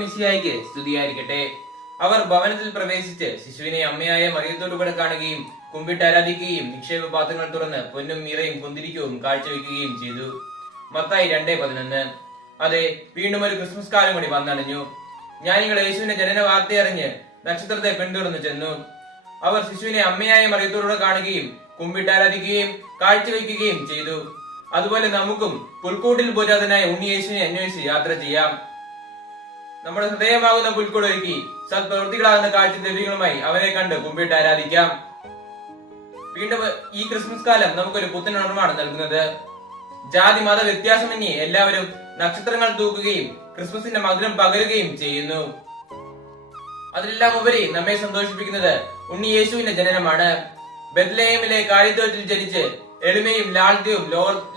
മിശിഹായ്ക്ക് സ്തുതിയായിരിക്കട്ടെ. അവർ ഭവനത്തിൽ പ്രവേശിച്ച് ശിശുവിനെ അമ്മയായ മറിയത്തോടുകൂടെ കാണുകയും കുമ്പിട്ട് ആരാധിക്കുകയും നിക്ഷേപ പാത്രങ്ങൾ തുറന്ന് പൊന്നും മീറയും കുന്തിരിക്കവും കാഴ്ചവെക്കുകയും ചെയ്തു. മത്തായി 2:11. അതെ, വീണ്ടും ഒരു ക്രിസ്മസ് കാലം കൂടി വന്നണഞ്ഞു. ജ്ഞാനികൾ യേശുവിന്റെ ജനന വാർത്തയറിഞ്ഞ് നക്ഷത്രത്തെ പിന്തുടർന്നു ചെന്നു. അവർ ശിശുവിനെ അമ്മയായ മറിയത്തോടുകൂടെ കാണുകയും കുമ്പിട്ട് ആരാധിക്കുകയും കാഴ്ചവെക്കുകയും ചെയ്തു. അതുപോലെ നമുക്കും പുൽക്കൂട്ടിൽ പൂജാതനായ ഉണ്ണിയേശുവിനെ അന്വേഷിച്ച് യാത്ര ചെയ്യാം. നമ്മുടെ ഹൃദയമാകുന്ന പുൽക്കൂട് ഒരുക്കി സത്പ്രവൃത്തികളാകുന്ന കാഴ്ചദ്രവ്യങ്ങളുമായി അവനെ കണ്ട് കുമ്പിട്ട് ആരാധിക്കാം. വീണ്ടും ഈ ക്രിസ്മസ് കാലം നമുക്കൊരു പുത്തൻ ഉണർവാണ് നൽകുന്നത്. ജാതി മത വ്യത്യാസമന്യേ എല്ലാവരും നക്ഷത്രങ്ങൾ തൂക്കുകയും ക്രിസ്മസിന്റെ മധുരം പകരുകയും ചെയ്യുന്നു. അതിലെല്ലാം ഉപരി നമ്മെ സന്തോഷിപ്പിക്കുന്നത് ഉണ്ണിയേശുവിന്റെ ജനനമാണ്. ബെത്ലഹേമിലെ കാലിത്തൊഴുത്തിൽ ജനിച്ച് എളിമയും ലാളിത്യവും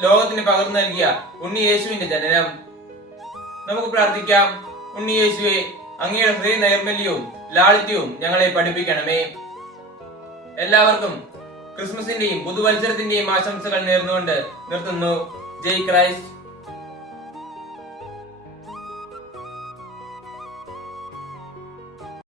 ലോകത്തിന് പകർന്നു നൽകിയ ഉണ്ണിയേശുവിന്റെ ജനനം. നമുക്ക് പ്രാർത്ഥിക്കാം. ഉണ്ണിയേശുവെ, അങ്ങയുടെ ഹൃദയ നൈർമല്യവും ലാളിത്യവും ഞങ്ങളെ പഠിപ്പിക്കണമേ. എല്ലാവർക്കും ക്രിസ്മസിന്റെയും പുതുവത്സരത്തിന്റെയും ആശംസകൾ നേർന്നുകൊണ്ട് നിർത്തുന്നു. ജയ് ക്രൈസ്റ്റ്.